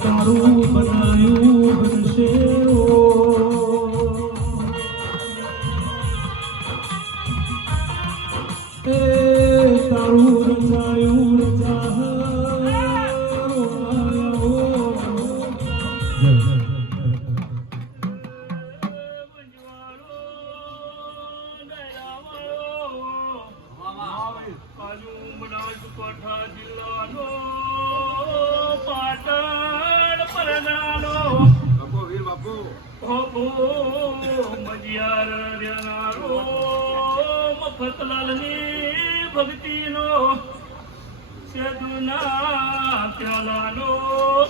તારું બનાયું બનશે તારું રંગાયું ભક્તિનો સેદુના પ્યાલાનો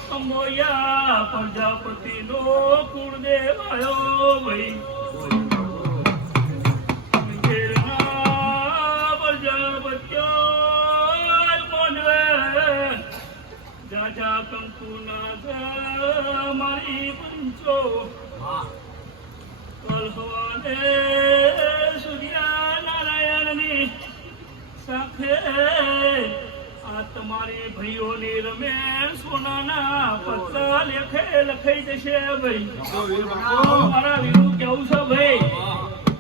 કમોયા પ્રજાપતિનો કુળદેવ આયો ભાઈ જાજા કંકુના મારી પંચો કલહવાને સૂર્યા નારાયણની સાથે આ તમારી ભાઈઓની રમે સોનાના પત્ર લેખે લખાઈ જશે ભાઈ મારા વીરું કેવું છે ભાઈ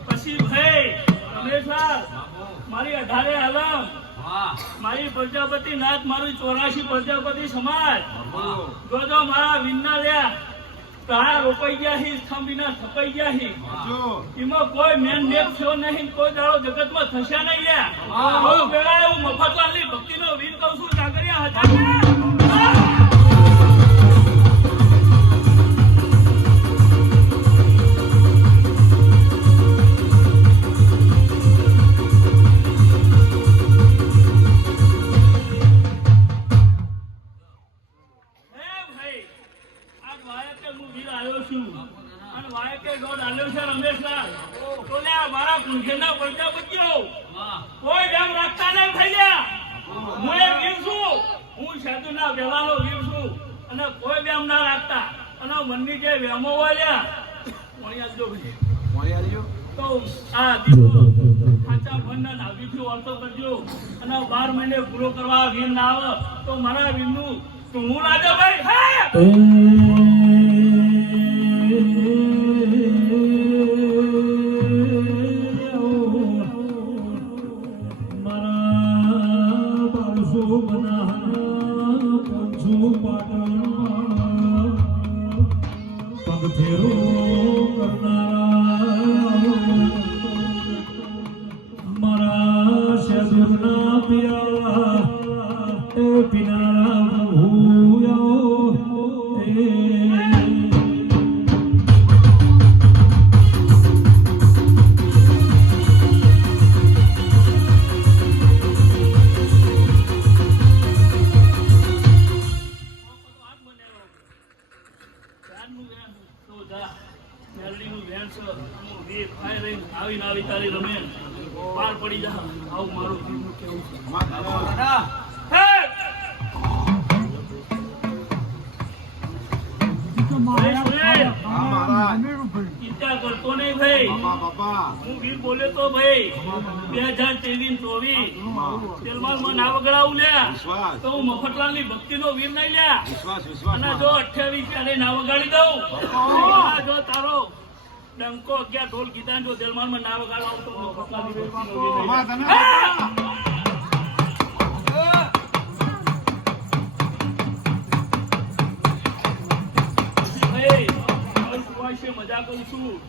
પછી ભાઈ રમેશલાલ મારી 18 આલમ મારી પ્રજાપતિ નાથ મારું 84 પ્રજાપતિ સમાજ જો મારા વિન્ના લ્યા તારા રોપાઈ ગયા હી થાંભીના થપાઈ ગયા હી એમાં કોઈ મેન નેક થયો નહીં કોઈ દાડો જગતમાં થશે નહીં લ્યા હું બેડા હું મફતલાલની ભક્તિનો વીર કહું છું જાગરિયા હતા કોઈ ડેમ રાખતા નહીં થઈયા હું એક વીર છું હું સાધુના વેલાનો વીર છું અને કોઈ ડેમ ના રાખતા અને મનની જે વેમો વાળ્યા મણી આલજો તો આ દીવો સાચા મનના નાવીથી વાર્તો કરજો અને 12 મહિને પૂરો કરવા વીર ના આવે તો મારા વીરનું તું લાજો ભાઈ ચિંતા કરતો નહીં ભાઈ હું વીર બોલે તો ભાઈ 2023-24 તેલમાલમાં ના વગડાવું લ્યા તો હું મફતલાલની ભક્તિનો વીર નહીં લ્યા અને જો 28 ત્યારે ના વગાડી દઉં જો તારો ડંકો 11 ઢોલ ગીતા જો તેલમાલમાં ના વગાડવા તો મફતલાલની ભક્તિનો વીર મજા કઉ છું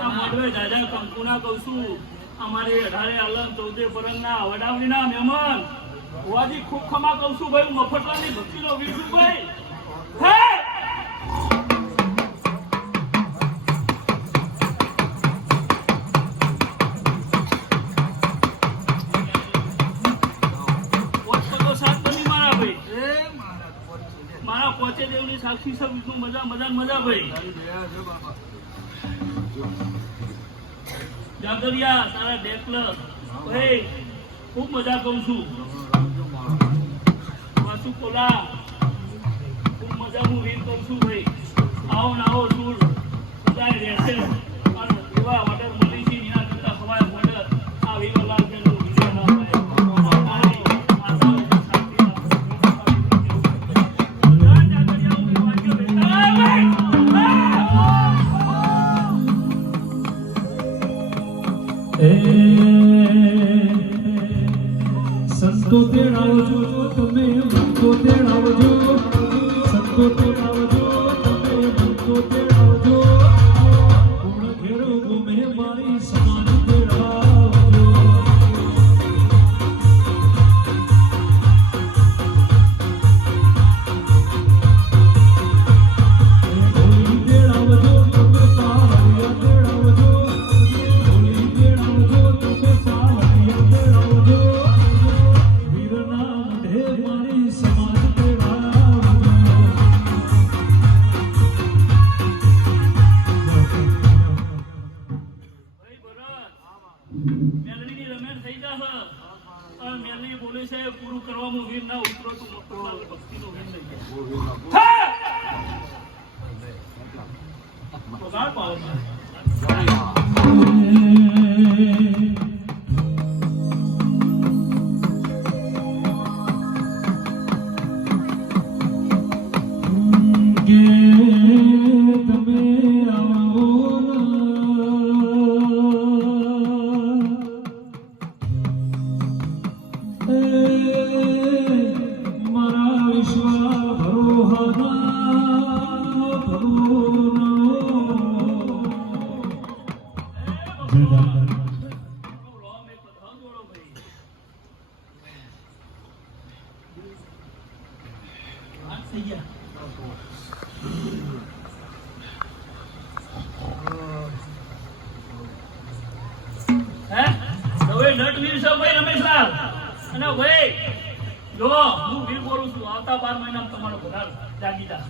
આ મોડવે દાદા કંકુના કઉ છું અમારે 18 આલમ 14 પરંગના વડાવણીના મહેમાન હોવાજી ખૂબ ખમા કઉ છું ભાઈ મફતલાલની ભક્તિનો વીર છું ભાઈ મારા પોચે દેવની સાક્ષી સબ મજા ભાઈ જાગરિયા તારા ડેકલ ભાઈ ખૂબ મજા કરું છું વાસુ કોલા ખૂબ મજા હું વીર કરું છું ભાઈ આવો ને આવો સુર સંતો તેડાવજો તમે ભક્તો તેડાવજો સંતો તેડાવજો તમે ભક્તો તેડાવજો ગુણ ઘેરો ગુમે મારી સમાજ તેડાવજો હોલી તેડાવજો તમે પાલડિયા તેડાવજો હોલી તેડાવજો તમે પાલડિયા તેડાવજો વીરના મઢે મારી સમાજ તેડાવજો ભાઈ ભરત મેલડીની રમેણ થઈ જાશે અને મેલડી બોલે છે પૂરું કરવામાં વીર ના ઉતરો તું મકરલાલ ભક્તિનો વીર થઈ જાય તો ગાળ પાવો તમે આવો મારા વિશ્વ નટવીર છે ભાઈ રમેશલાલ અને ભાઈ જો હું વીર બોલું છું આવતા 12 મહિનામાં તમારો ઘર જાગીતા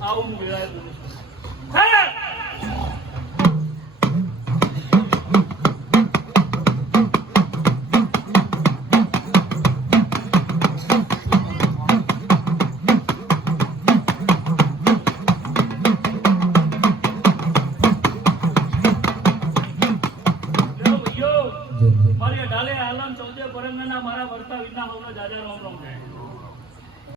આવું હું વેળાએ બોલું છું